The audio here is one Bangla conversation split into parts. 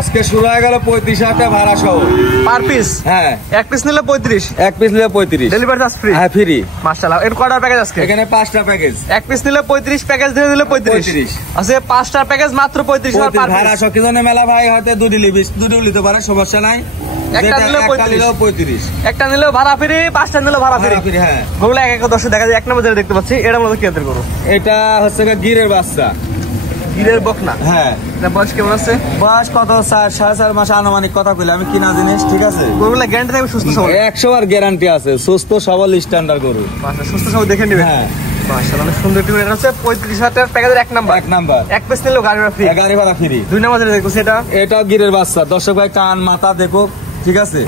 আজকে শুরু হয়ে গেল 35,000 টাকা ভাড়া সহ পার পিস। হ্যাঁ, এক পিস নিলে 35, এক পিস নিলে 35, ডেলিভারি চার্জ ফ্রি। হ্যাঁ ফ্রি। মাশাআল্লাহ, এর কয়টা প্যাকেজ আজকে? এখানে 5টা প্যাকেজ। এক পিস নিলে 35, প্যাকেজ দিয়ে দিলে 35। আচ্ছা, 5টা প্যাকেজ মাত্র 35,000 পার ভাড়া সহ। কি জন্য মেলা ভাই হয়তো দুটি নিতে পারে, সমস্যা নাই। একটা নিলেও 35, একটা নিলেও ভাড়া ফ্রি, 5টা নিলেও ভাড়া ফ্রি। হ্যাঁ, গরুগুলো এক এক দর্শক দেখা যায়। এক নম্বর যেটা দেখতে পাচ্ছি এটা মূলত কি জাতের গরু? এটা হচ্ছে গিরের বাচ্চা, গিরের বকনা। হ্যাঁ, এটা বয়স কেমন আছে? বয়স কত 4.5 মাস আনুমানিক কথা কইলে আমি কিনা জিনিস। ঠিক আছে, গরুগুলো গ্যারান্টি থাকবে সুস্থ সবল? 100 গ্যারান্টি আছে, সুস্থ সবল স্ট্যান্ডার্ড গরু। আচ্ছা, সুস্থ সবল দেখে নিবে। হ্যাঁ মাশাআল্লাহ, অনেক সুন্দর টিম। এটা হচ্ছে 35,000 টাকার প্যাকেজের এক নাম্বার। এক পিস নিলেও গাড়ি ভাড়া ফ্রি। গাড়ি ভাড়া ফ্রি। দুই নাম্বার যেটা দেখো সেটা, এটাও গিরের বাচ্চা। দর্শক ভাই কান মাথা দেখো। ঠিক আছে,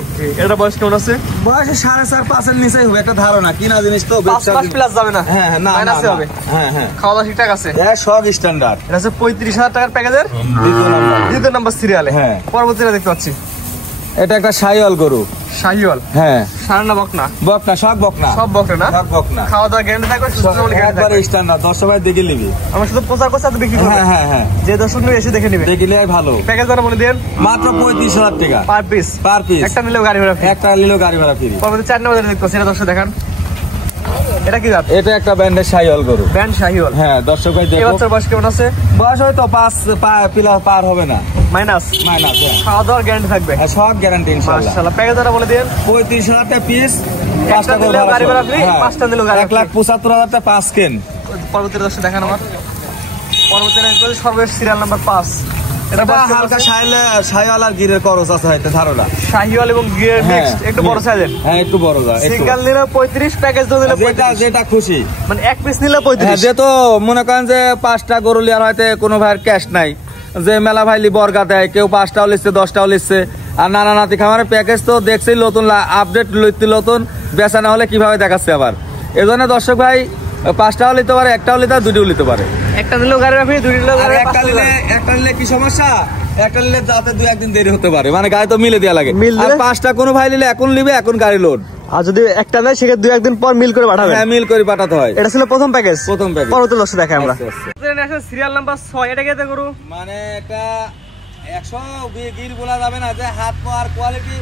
এটা বয়স কেমন আছে? বয়স 4.5-5 নিচেই হবে, একটা ধারণা। কিনা জিনিস তো 5 মাস প্লাস যাবে না? হ্যাঁ, না মাইনাসে হবে। হ্যাঁ হ্যাঁ, খাওয়া দাওয়া ঠিকঠাক আছে? সব স্ট্যান্ডার্ড। এটা হচ্ছে 35,000 টাকার প্যাকেজের দ্বিতীয় নাম্বার সিরিয়ালে। হ্যাঁ, পরবর্তীটা দেখতে পাচ্ছি এটা একটা শাহিওয়াল গরু। শাহিওয়াল? হ্যাঁ, সারানা বকনা? বকনা, সব বকনা। সব বকনা না? সব বকনা। খাওয়া দাওয়া গ্যারান্টি থাকবে, সুস্থ সবল গ্যারান্টি থাকবে, একবারে স্ট্যান্ডার্ড। দর্শক ভাই দেখে নিবি। আমরা শুধু প্রচার করছি আর বিক্রি করব। হ্যাঁ হ্যাঁ হ্যাঁ, যে দর্শক নিয়ে এসে দেখে নিবে, দেখলে ভালো। প্যাকেজ দাম বলে দেন। মাত্র 35,000 টাকা পার পিস। Per piece. একটা নিলেও গাড়ি ভাড়া ফ্রি। একটা নিলেও গাড়ি ভাড়া ফ্রি। পরবর্তী 4 নম্বর যেটা দেখতে পাচ্ছি এটা দর্শক দেখান। এটা কি জাত? এটা একটা ব্যান্ডের শাহিওয়াল গরু। ব্যান্ড শাহিওয়াল? হ্যাঁ, দর্শক ভাই দেখো। এই বাচ্চার বয়স কেমন আছে? বয়স হয়তো 5 পিলার পার হবে না। মাইনাস? মাইনাস। খাওয়া দাওয়ার গ্যারান্টি থাকবে? সব গ্যারান্টি ইনশাআল্লাহ। মাশাআল্লাহ, প্যাকেজ দাম বলে দেন। 35,000 টাকা পিস, 5টা নিলেও গাড়ি ভাড়া ফ্রি, 5টা নিলেও গাড়ি 1,75,000 টাকা 5 কেন। পরবর্তী দর্শক দেখান আমার। পরবর্তী সর্বশেষ সিরিয়াল নাম্বার 5। এটা হালকা শাহিওয়াল আর গিরের করস আছে হয়তো ধারণা। শাহিওয়াল এবং গিরের মিক্সড, একটু বড় সাইজের। হ্যাঁ, একটু বড় যায়। সিঙ্গেল নিলে 35, প্যাকেজ দিলে 35, যেটা খুশি। মানে এক পিস নিলে 35। যেহেতু মনে করেন যে 5টা গরু লিয়ার হয়তো কোনো ভাইয়ের ক্যাশ নাই, যে মেলা ভাইলি বর্গা দেয়, কেউ 5টাও লিখছে 10টাও লিখছে। আর নানা নাতি খামারের প্যাকেজ তো দেখছি নতুন আপডেট নতুন বেচা না হলে কিভাবে দেখাচ্ছে আবার। এই জন্য দর্শক ভাই 5টাও নিতে পারে, একটাও নিতে পারে, 2টিও নিতে পারে। একটা নিলেও গাড়ি রাখি, 2টি নিলেও গাড়ি। একটা নিলে কি সমস্যা? একটা নিলে যাতে 2-1 দিন দেরি হতে পারে, মানে গাড়ি তো মিলে দেওয়া লাগে। আর 5টা কোনো ভাই নিলে এখন নিবে, এখন গাড়ি লোড। আর যদি একটা নেয় সেক্ষেত্রে 2-1 দিন পর মিল করে পাঠাবে। হ্যাঁ, মিল করে পাঠাতে হয়। এটা ছিল প্রথম প্যাকেজ। পরবর্তী দর্শক দেখাই আমরা। Serial number 6। এটা কি গরু? মানে এটা 100 গির বলা যাবে না, যে হাত পাওয়ার কোয়ালিটি,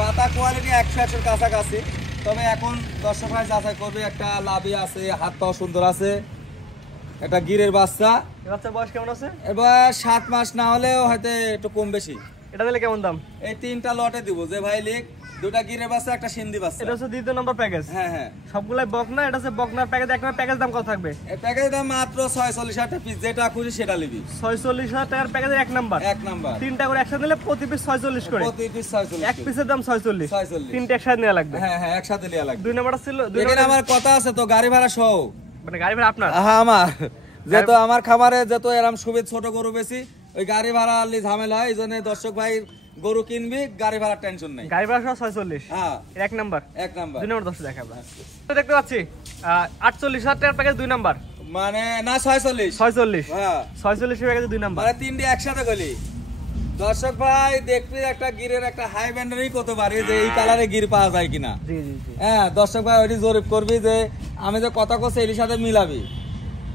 বাতা কোয়ালিটি 100-100 কাছাকাছি। তবে এখন দর্শক ভাই যাচাই করবে, একটা লাভি আছে, হাত পাও সুন্দর আছে, একটা গিরের বাচ্চা। বাচ্চার বয়স কেমন আছে? এবার 7 মাস না হলেও হয়তো একটু কম বেশি। এটা দিলে কেমন দাম? এই 3টা লটে দিব, যে ভাই লিখ 2টা গিরের বাচ্চা, একটা সিন্ধি বাচ্চা। এটা হচ্ছে দ্বিতীয় নম্বর প্যাকেজ। হ্যাঁ হ্যাঁ, সবগুলাই বকনা। এটা হচ্ছে বকনার প্যাকেজ। একটা প্যাকেজ দাম কত থাকবে? এই প্যাকেজের দাম মাত্র 46,000 টাকা পিস, যেটা খুশি সেটা নিবি। 46,000 টাকার প্যাকেজের এক নাম্বার। 3টা করে একসাথে নিলে প্রতি পিস 46 করে। প্রতি পিস 46। এক পিসের দাম 46। 3টা একসাথে নেওয়া লাগবে। হ্যাঁ হ্যাঁ, একসাথে নেওয়া লাগবে। 2 নাম্বারটা ছিল। এখানে আমার কথা আছে তো, গাড়ি ভাড়া সহ। মানে গাড়ি ভাড়া আপনার? হ্যাঁ, আমার যেহেতু আমার খামারে যেহেতু এরকম সুবিধা ছোট গরু বেশি, ওই গাড়ি ভাড়া আনলে ঝামেলা হয়। এই জন্য দর্শক ভাই গরু কিনবি, গাড়ি ভাড়া টেনশন নাই। গাড়ি ভাড়া সহ 46। হ্যাঁ, এক নাম্বার। 2 নম্বর দর্শক দেখাবো। দেখতে পাচ্ছি 48,000 টাকার প্যাকেজ 2 নাম্বার। মানে না 46। হ্যাঁ, 46 এর প্যাকেজ 2 নাম্বার। মানে 3টে একসাথে গলি। দর্শক ভাই দেখবি একটা গিরের একটা হাই ব্যান্ডারই কত পারি, যে এই কালারে গির পাওয়া যায় কিনা। জি জি জি। হ্যাঁ, দর্শক ভাই ওইটি জরিপ করবি, যে আমি যে কথা কইছি এর সাথে মিলাবি।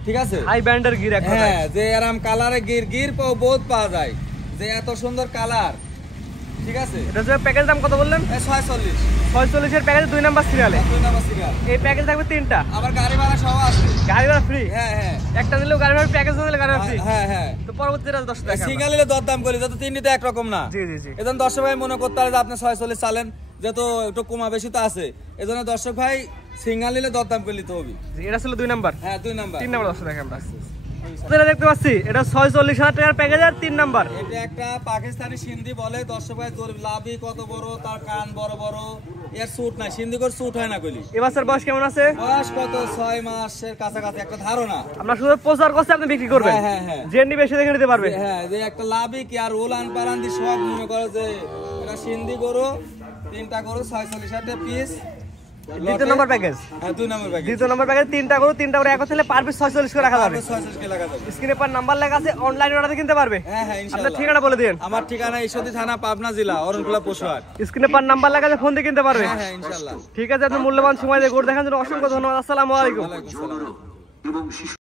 ঠিক আছে, হাই ব্যান্ডার গির একটা। হ্যাঁ, যে এরকম কালারে গির বহুত পাওয়া যায়, যে এত সুন্দর কালার। ঠিক আছে, এটা হচ্ছে প্যাকেজ দাম কত বললেন? 46। 46 এর প্যাকেজ 2 নাম্বার সিরিয়ালে। 2 নাম্বার সিরিয়াল। এই প্যাকেজ থাকবে 3টা। আবার গাড়ি ভাড়া সহ আছে। গাড়ি ভাড়া ফ্রি? হ্যাঁ হ্যাঁ, একটা নিলেও গাড়ি ভাড়া, প্যাকেজ নিলে গাড়ি ভাড়া ফ্রি। হ্যাঁ হ্যাঁ। তো পরবর্তীটা দর্শক দেখাবো। সিঙ্গেল নিলে দরদাম করি, যত 3টিতে একরকম না। জি জি জি। এজন্য দর্শক ভাই মনে করতে পারে যে আপনি 46 চালেন, যেহেতু একটু কমা বেশি তো আছে। এজন্য দর্শক ভাই সিঙ্গেল নিলে দরদাম করে নিতে হবে। এটা ছিল 2 নাম্বার। হ্যাঁ, 2 নাম্বার। 3 নাম্বার দর্শক দেখাবো আমরা। এটা দেখতে পাচ্ছি এটা 46,000 টাকার প্যাকেজ আর 3 নাম্বার। এটা একটা পাকিস্তানি সিন্ধি বলে। দর্শক ভাই লাভি কত বড়, তার কান বড় বড়, এর স্যুট নাই, সিন্ধি করে স্যুট হয় না কইলি। এই বাচ্চার বয়স কেমন আছে? বয়স কত 6 মাসের কাছাকাছি, একটা ধারণা। আমরা শুধু প্রচার করছি, আপনি বিক্রি করবেন। হ্যাঁ হ্যাঁ হ্যাঁ, যে নিবে সে দেখে নিতে পারবে। হ্যাঁ, যে একটা লাভি কি আর ওলান পালান দি সব মনে করে যে এটা সিন্ধি গরু। 3টা গরু 46,000 টাকা পিস। দ্বিতীয় নম্বর প্যাকেজ। হ্যাঁ, 2 নাম্বার প্যাকেজ। দ্বিতীয় নম্বর প্যাকেজ 3টা গরু, 3টা করে এক হলে পার পিস 46 করে রাখা যাবে। 46 কে লাগা যাবে। স্ক্রিনে পর নাম্বার লেখা আছে, অনলাইন অর্ডারে কিনতে পারবে। হ্যাঁ হ্যাঁ, ইনশাআল্লাহ। আপনার ঠিকানা বলে দিন। আমার ঠিকানা ঈশ্বরদী থানা, পাবনা জেলা, অরণখোলা পশুহাট। স্ক্রিনে পর নাম্বার লেখা আছে, ফোন দিয়ে কিনতে পারবে। হ্যাঁ হ্যাঁ, ইনশাআল্লাহ। ঠিক আছে, আপনার মূল্যবান সময় দিয়ে গরু দেখার জন্য অসংখ্য ধন্যবাদ। আসসালামু আলাইকুম। ওয়ালাইকুম আসসালাম।